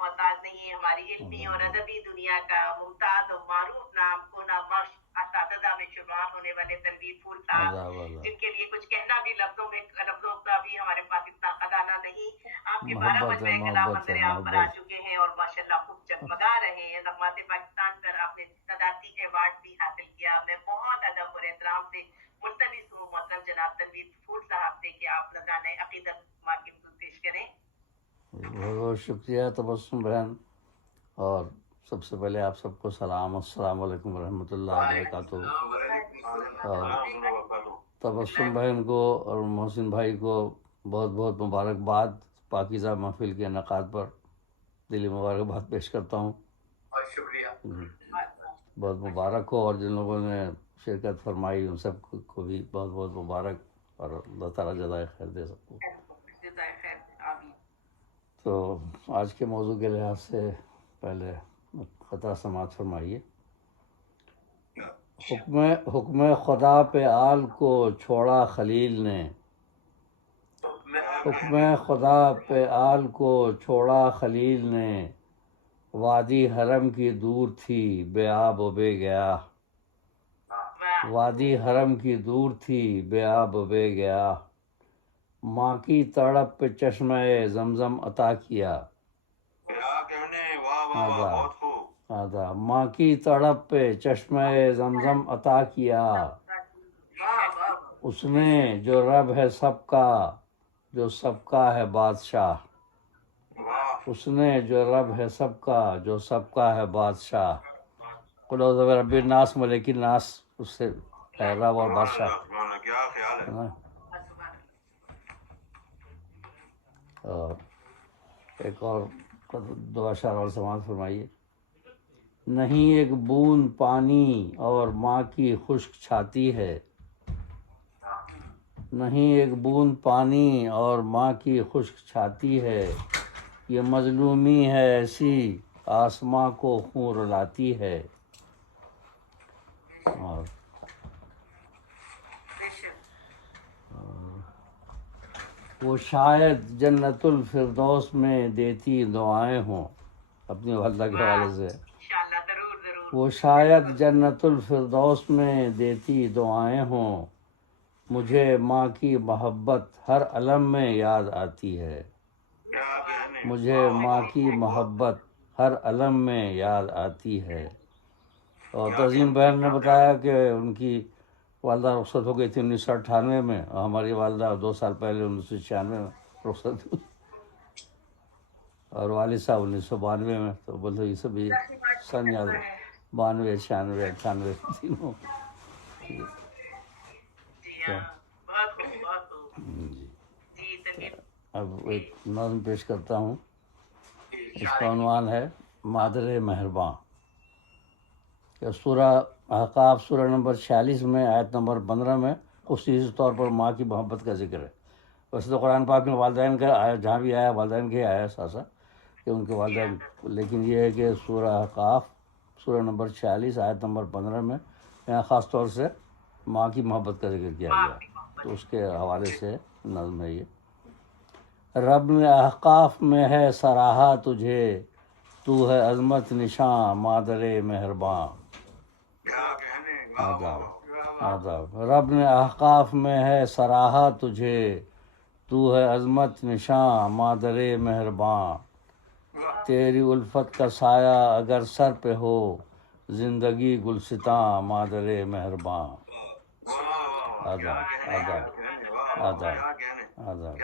محتاج نہیں، ہماری علمی اور ادبی دنیا کا ممتاز اور معروف نام کونا بخش اساتذہ میں شمار ہونے والے تنویر پھول صاحب، جن کے لیے کچھ کہنا بھی لفظوں کا بھی ہمارے پاس اتنا خزانہ نہیں، آپ کے 12 محبت ہے، مجموعے کلام محبت ہے، منظر عام پر آ محبت. چکے ہیں اور ماشاءاللہ خوب جگمگا رہے ہیں۔ نغمات پاکستان پر آپ نے صدارتی ایوارڈ بھی حاصل کیا۔ میں بہت ادب اور احترام سے ملتمس ہوں محترم جناب تنویر پھول صاحب سے کہ آپ نذرانۂ عقیدت ماں کی حضور پیش کریں۔ بہت بہت شکریہ تبسم بہن، اور سب سے پہلے آپ سب کو سلام، السلام علیکم ورحمۃ اللہ وبرکاتہ. اور تبسم بہن کو اور محسن بھائی کو بہت بہت مبارکباد پاکیزہ محفل کے انعقاد پر دلی مبارکباد پیش کرتا ہوں. بہت مبارک ہو، اور جن لوگوں نے شرکت فرمائی ان سب کو بھی بہت بہت مبارک، اور اللہ تعالیٰ جزائے خیر دے سب کو. تو آج کے موضوع کے لحاظ سے پہلے خطرہ سماعت فرمائیے. حکم خدا پہ آل کو چھوڑا خلیل نے، حکم خدا پہ آل کو چھوڑا خلیل نے، وادی حرم کی دور تھی بے آب و بے گیا، وادی حرم کی دور تھی بے آب و بے گیا، ماں کی تڑپ پہ چشمہ زمزم عطا کیا. آدھا ماں کی تڑپ پہ چشمہ زمزم عطا کیا، اس نے جو رب ہے سب کا، جو سب کا ہے بادشاہ، اس نے جو رب ہے سب کا، جو سب کا ہے بادشاہ. قل اعوذ برب الناس ملک الناس، اس سے ہے رب اور بادشاہ. اور ایک اور دو اشعار اور سماعت فرمائیے. نہیں ایک بوند پانی اور ماں کی خشک چھاتی ہے، نہیں ایک بوند پانی اور ماں کی خشک چھاتی ہے، یہ مظلومی ہے ایسی آسماں کو خون رلاتی ہے. اور وہ شاید جنت الفردوس میں دیتی دعائیں ہوں، اپنی والدہ کے حوالے سے. وہ شاید جنت الفردوس میں دیتی دعائیں ہوں، مجھے ماں کی محبت ہر علم میں یاد آتی ہے، مجھے ماں کی محبت ہر علم میں یاد آتی ہے. اور تزیم بہن نے بتایا کہ ان کی والدہ رخصت ہو گئی تھی 1998 میں، اور ہماری والدہ 2 سال پہلے 1996 میں رخصت ہوئی، اور والد صاحب 1992 میں. تو بولتے یہ سب یہ سن یاد رہے، 92 96 98 تینوں. اب ایک نظم پیش کرتا ہوں، اس کا عنوان ہے مادر مہرباں. کہ سورہ احقاف سورہ نمبر 46 میں آیت نمبر 15 میں خصوصی طور پر ماں کی محبت کا ذکر ہے. ویسے تو قرآن پاک میں والدین کا آیا، جہاں بھی آیا والدین کے آیا ساسا کہ ان کے والدین، لیکن یہ ہے کہ سورہ احقاف سورہ نمبر 46 آیت نمبر 15 میں یہاں خاص طور سے ماں کی محبت کا ذکر کیا گیا. تو اس کے حوالے سے نظم ہے یہ. رب نے احقاف میں ہے سراہا تجھے، تو ہے عظمت نشاں مادر مہرباں. آداب آداب. رب نے احقاف میں ہے سراہا تجھے، تو ہے عظمت نشاں مادر مہرباں. تیری الفت کا سایہ اگر سر پہ ہو، زندگی گلستاں مادر مہرباں. آداب آداب آداب آداب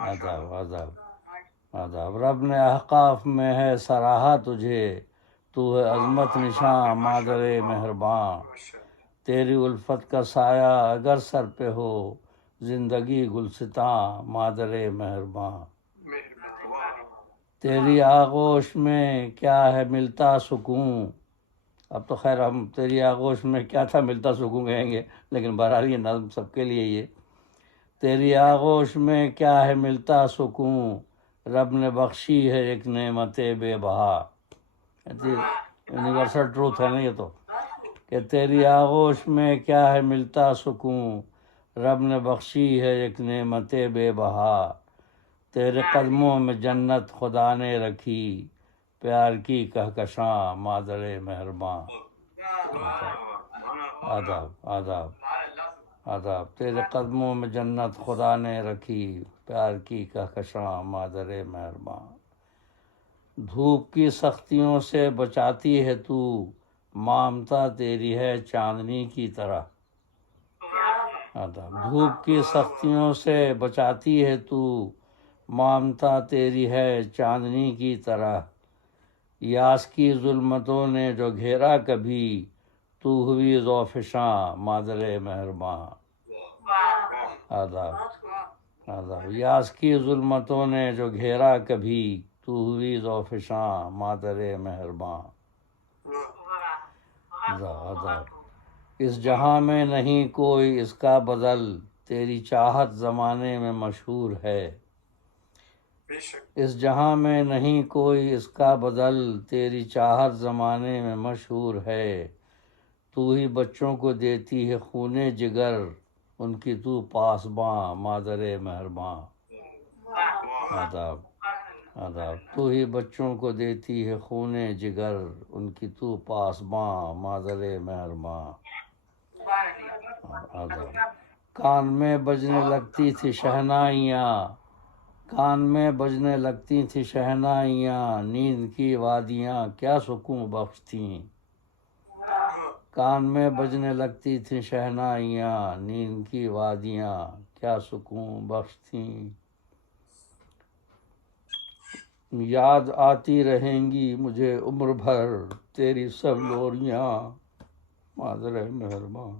آداب آداب آداب. رب نے احقاف میں ہے سراہا تجھے، تو ہے عظمت نشاں مادر مہرباں. تیری الفت کا سایہ اگر سر پہ ہو، زندگی گلستاں مادر مہرباں. تیری آغوش میں کیا ہے ملتا سکون، اب تو خیر ہم تیری آغوش میں کیا تھا ملتا سکون کہیں گے، لیکن بہرحال یہ نظم سب کے لیے. یہ تیری آغوش میں کیا ہے ملتا سکون، رب نے بخشی ہے ایک نعمت بے بہا. یونیورسل ٹروتھ ہے نا یہ تو، کہ تیری آغوش میں کیا ہے ملتا سکون، رب نے بخشی ہے ایک نعمت بے بہا. تیرے قدموں میں جنت خدا نے رکھی، پیار کی کہکشاں مادر مہرباں. آداب آداب آداب. تیرے قدموں میں جنت خدا نے رکھی، پیار کی کہکشاں مادر مہرباں. دھوپ کی سختیوں سے بچاتی ہے تو، مامتا تیری ہے چاندنی کی طرح. آداب. دھوپ کی سختیوں سے بچاتی ہے تو، مامتا تیری ہے چاندنی کی طرح. یاس کی ظلمتوں نے جو گھیرا کبھی، تو ہوئی ذوفشاں مادر مہرباں. آداب آداب. یاس کی ظلمتوں نے جو گھیرا کبھی، تو ہوئی ذوفشاں مادر مہرباں. آداب. اس جہاں میں نہیں کوئی اس کا بدل، تیری چاہت زمانے میں مشہور ہے. اس جہاں میں نہیں کوئی اس کا بدل، تیری چاہت زمانے میں مشہور ہے. تو ہی بچوں کو دیتی ہے خون جگر، ان کی تو پاسباں مادر مہرباں. آداب آداب. تو ہی بچوں کو دیتی ہے خون جگر، ان کی تو پاسباں مادر مہرباں. آداب. کان میں بجنے لگتی تھی شہنائیاں، کان میں بجنے لگتی تھی شہنائیاں، نیند کی وادیاں کیا سکون بخش تھیں. کان میں بجنے لگتی تھی شہنائیاں، نیند کی وادیاں کیا سکون بخش تھیں. یاد آتی رہیں گی مجھے عمر بھر، تیری سب لوریاں مادر مہرباں.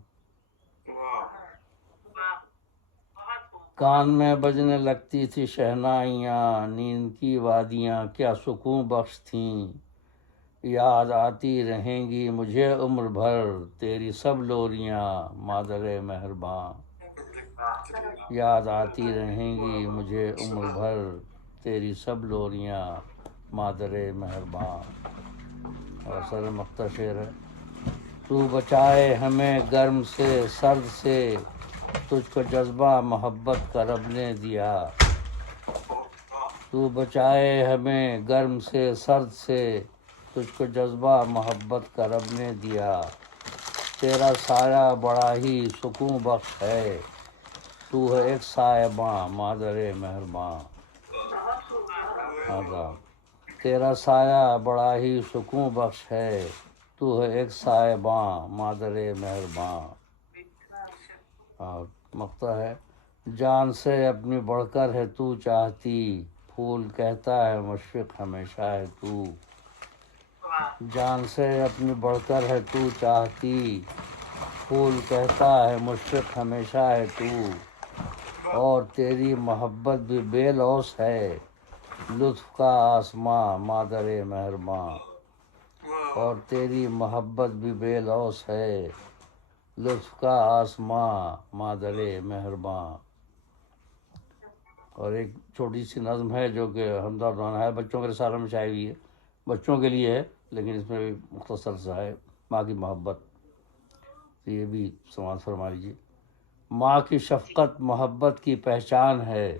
کان میں بجنے لگتی تھی شہنائیاں، نیند کی وادیاں کیا سکون بخش تھیں. یاد آتی رہیں گی مجھے عمر بھر، تیری سب لوریاں مادر مہرباں. یاد آتی رہیں گی مجھے عمر بھر، تیری سب لوریاں مادر مہرباں. اور سر مقطع شعر ہے. تو بچائے ہمیں گرم سے سرد سے، تجھ کو جذبہ محبت کا رب نے دیا. تو بچائے ہمیں گرم سے سرد سے، تجھ کو جذبہ محبت کا رب نے دیا. تیرا سایہ بڑا ہی سکون بخش ہے، تو ہے ایک سائباں مادر مہرباں. آداب. تیرا سایہ بڑا ہی سکون بخش ہے، تو ہے ایک سائباں مادر مہرباں. اور مقطع ہے. جان سے اپنی بڑھ کر ہے تو چاہتی، پھول کہتا ہے مشفق ہمیشہ ہے تو. جان سے اپنی بڑھ کر ہے تو چاہتی، پھول کہتا ہے مشفق ہمیشہ ہے تو. اور تیری محبت بھی بے لوث ہے، لطف کا آسماں مادر مہرباں. اور تیری محبت بھی بے لوث ہے، لطف کا آسماں مادر مہرباں. اور ایک چھوٹی سی نظم ہے جو کہ ہمدرد رانا ہے، بچوں کے رسالہ میں شائع ہوئی ہے، بچوں کے لیے ہے لیکن اس میں بھی مختصر سا ہے. ماں کی محبت، تو یہ بھی سماعت فرما لیجیے. ماں کی شفقت محبت کی پہچان ہے،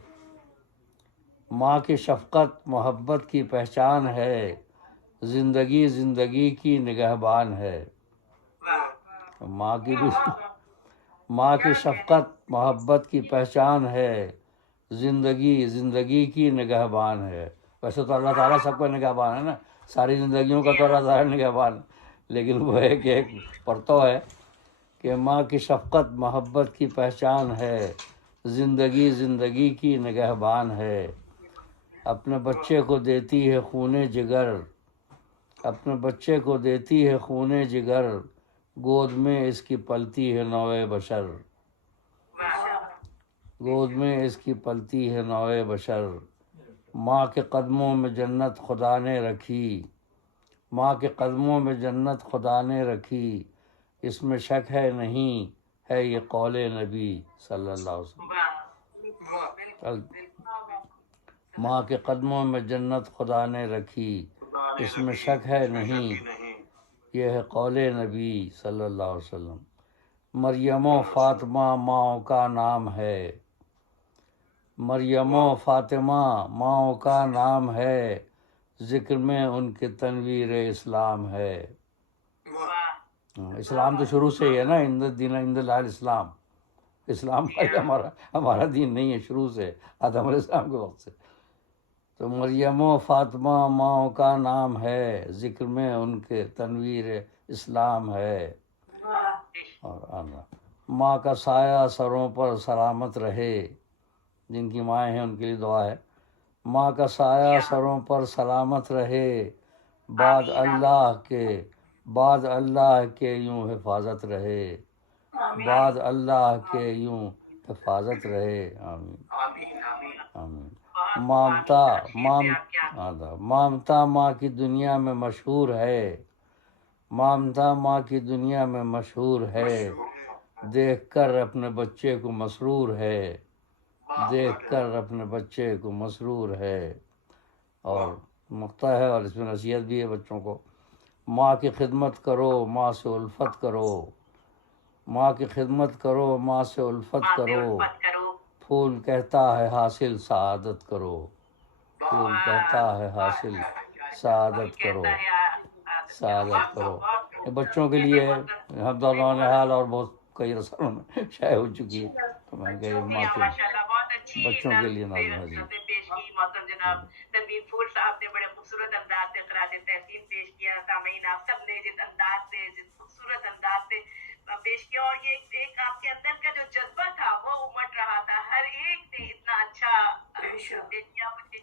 ماں کی شفقت محبت کی پہچان ہے، زندگی زندگی کی نگہبان ہے. ماں کی شفقت محبت کی پہچان ہے، زندگی زندگی کی نگہبان ہے. ویسے تو اللہ تعالیٰ سب کا نگہبان ہے نا، ساری زندگیوں کا تو اللہ تعالیٰ نگہبان ہے، لیکن وہ ہے کہ ایک پرتو ہے کہ ماں کی شفقت محبت کی پہچان ہے، زندگی زندگی کی نگہبان ہے. اپنے بچے کو دیتی ہے خون جگر، اپنے بچے کو دیتی ہے خون جگر، گود میں اس کی پلتی ہے نوع بشر. گود میں اس کی پلتی ہے نوع بشر. ماں کے قدموں میں جنت خدا نے رکھی، ماں کے قدموں میں جنت خدا نے رکھی، اس میں شک ہے نہیں ہے یہ قول نبی صلی اللہ علیہ وسلم. ماں کے قدموں میں جنت خدا نے رکھی، اس میں شک ہے نہیں یہ ہے قول نبی صلی اللہ علیہ وسلم. مریم و فاطمہ ماؤں کا نام ہے، مریم و فاطمہ ماؤں کا نام ہے، ذکر میں ان کے تنویر اسلام ہے۔ اسلام تو شروع سے ہی ہے نا، ان دین عند اللہ الاسلام، اسلام ہمارا دین نہیں ہے، شروع سے آدم علیہ السلام کے وقت سے۔ تو مریم و فاطمہ ماؤں کا نام ہے، ذکر میں ان کے تنویر اسلام ہے۔ اور ماں کا سایہ سروں پر سلامت رہے، جن کی مائیں ہیں ان کے لیے دعا ہے، ماں کا سایہ سروں پر سلامت رہے، بعد اللہ کے یوں حفاظت رہے، بعد اللہ کے یوں حفاظت رہے، آمین آمین۔ مامتا ماں کی دنیا میں مشہور ہے، مامتا ماں کی دنیا میں مشہور ہے، دیکھ کر اپنے بچے کو مسرور ہے، دیکھ کر اپنے بچے کو مسرور ہے۔ اور نقطہ ہے اور اس میں نصیحت بھی ہے بچوں کو، ماں کی خدمت کرو، ماں سے الفت کرو، ماں کی خدمت کرو، ماں سے الفت کرو، پھول کہتا ہے حاصل سعادت کرو، پھول کہتا ہے حاصل سعادت کرو، سعادت کرو۔ یہ بچوں کے لیے ہے، ہم دونوں نے حال اور بہت کئی رسموں میں شائع ہو چکی ہے، تو میں کہ ماں کے بچوں کے لیے نظم ہے۔ جی پیش کی محترم جناب تنویر پھول صاحب نے بڑے خوبصورت انداز سے خراج تحسین پیش کیا۔ سامعین آپ سب نے جس انداز سے، جس خوبصورت انداز سے پیش کیا، اور یہ ایک آپ کے اندر کا جو جذبہ تھا وہ امٹ رہا تھا، ہر ایک نے اتنا اچھا پیش کیا مجھے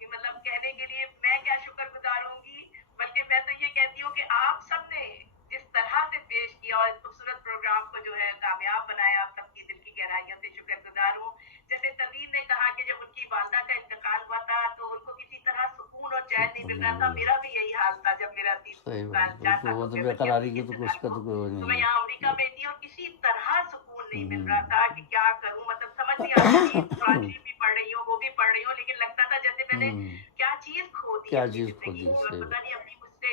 کہ مطلب کہنے کے لیے میں کیا شکر گزار ہوں گی، بلکہ میں تو یہ کہتی ہوں کہ آپ سب نے جس طرح سے پیش کیا اور اس خوبصورت پروگرام کو جو ہے کامیاب بنایا، آپ سب کی دل کی گہرائیوں سے شکر گزار ہوں۔ جیسے تنویر نے کہا کہ جب ان کی والدہ کا انتقال ہوا تھا تو ان کو کسی طرح سکون اور چین نہیں مل رہا تھا، میرا بھی یہی حال تھا جب میرا 3 بے قراری کی تو کچھ کا تو کوئی تو نہیں میں ہے۔ یہاں امریکہ میں تھی اور کسی طرح سکون نہیں مل رہا تھا کہ کیا کروں، مطلب سمجھ نہیں آ رہی تھی، قرآن شریف بھی پڑھ رہی ہوں، وہ بھی پڑھ رہی ہوں، لیکن لگتا تھا جیسے میں نے کیا چیز کھو دی کیا اپنی چیز کھو زندگی دی، کی، اور صحیح پتہ نہیں امی مجھ سے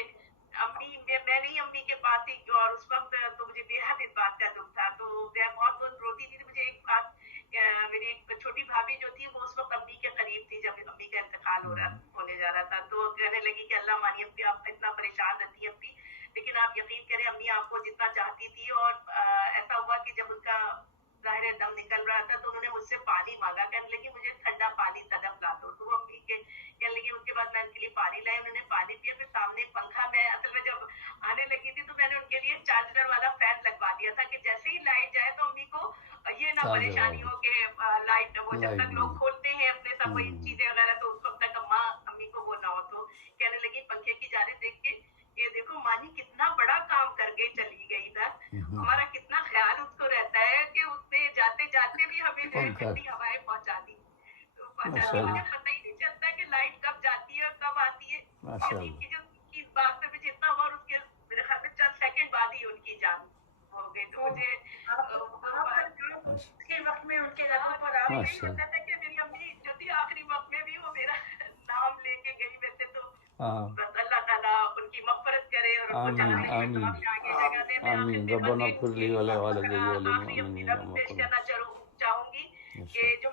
میں نہیں امی کے پاس تھی، اور اس وقت تو مجھے بے حد اس بات کا دکھ تھا، تو میں بہت بہت روتی تھی۔ مجھے ایک بات، میری ایک چھوٹی بھابھی جو تھی وہ اس وقت امی کے قریب تھی جب امی کا انتقال ہونے جا رہا تھا، تو کہنے لگی کہ اللہ مانی امی آپ اتنا پریشان رہتی ہیں امی، لیکن آپ یقین کریں امی آپ کو جتنا چاہتی تھی، اور ایسا ہوا کہ جب ان کا ظاہر دم نکل رہا تھا تو انہوں نے مجھ سے پانی مانگا، کہنے لگی مجھے ٹھنڈا پانی صدف لا دو، تو وہ امی کے کہنے لگی، اس کے بعد میں ان کے لیے پانی لائی، انہوں نے پانی پیا، پھر سامنے پنکھا، میں اصل میں جب آنے لگی تھی تو میں نے ان کے لیے چارجر والا فین لگوا دیا تھا کہ جیسے ہی لائٹ جائے تو امی کو یہ نہ پریشانی ہو کہ لائٹ وہ جب تک لوگ کھولتے ہیں اپنے سب وہی چیزیں وغیرہ تو اس وقت تک امی کو وہ نہ ہو، تو کہنے لگی پنکھے کی جانب دیکھ کے کہ دیکھو مانی کتنا بڑا کام کر کے چلی گئی ادھر، ہمارا کتنا خیال اس کو رہتا ہے کہ اس نے جاتے جاتے بھی ہمیں جو ہے ٹھنڈی ہوائیں پہنچا دی، تو پہنچا دی، مجھے پتہ ہی نہیں چلتا کہ لائٹ کب جاتی ہے اور کب آتی ہے، یقین کی جو اس بات پہ بھی جتنا ہوا اس کے میرے خیال میں چند سیکنڈ بعد ہی ان کی جان ہو گئی، تو مجھے کے وقت میں ان کے گھروں پر آپ یہی ہوتا تھا کہ میری امی جو تھی آخری وقت میں بھی وہ میرا نام لے کے گئی، ویسے تو بس اللہ تعالیٰ ان کی مغفرت کرے اور ان کو جنت الفردوس میں آگے جگہ دے۔ میں آخر میں بس آخری اپنی نظم پیش کرنا چاہوں گی کہ جو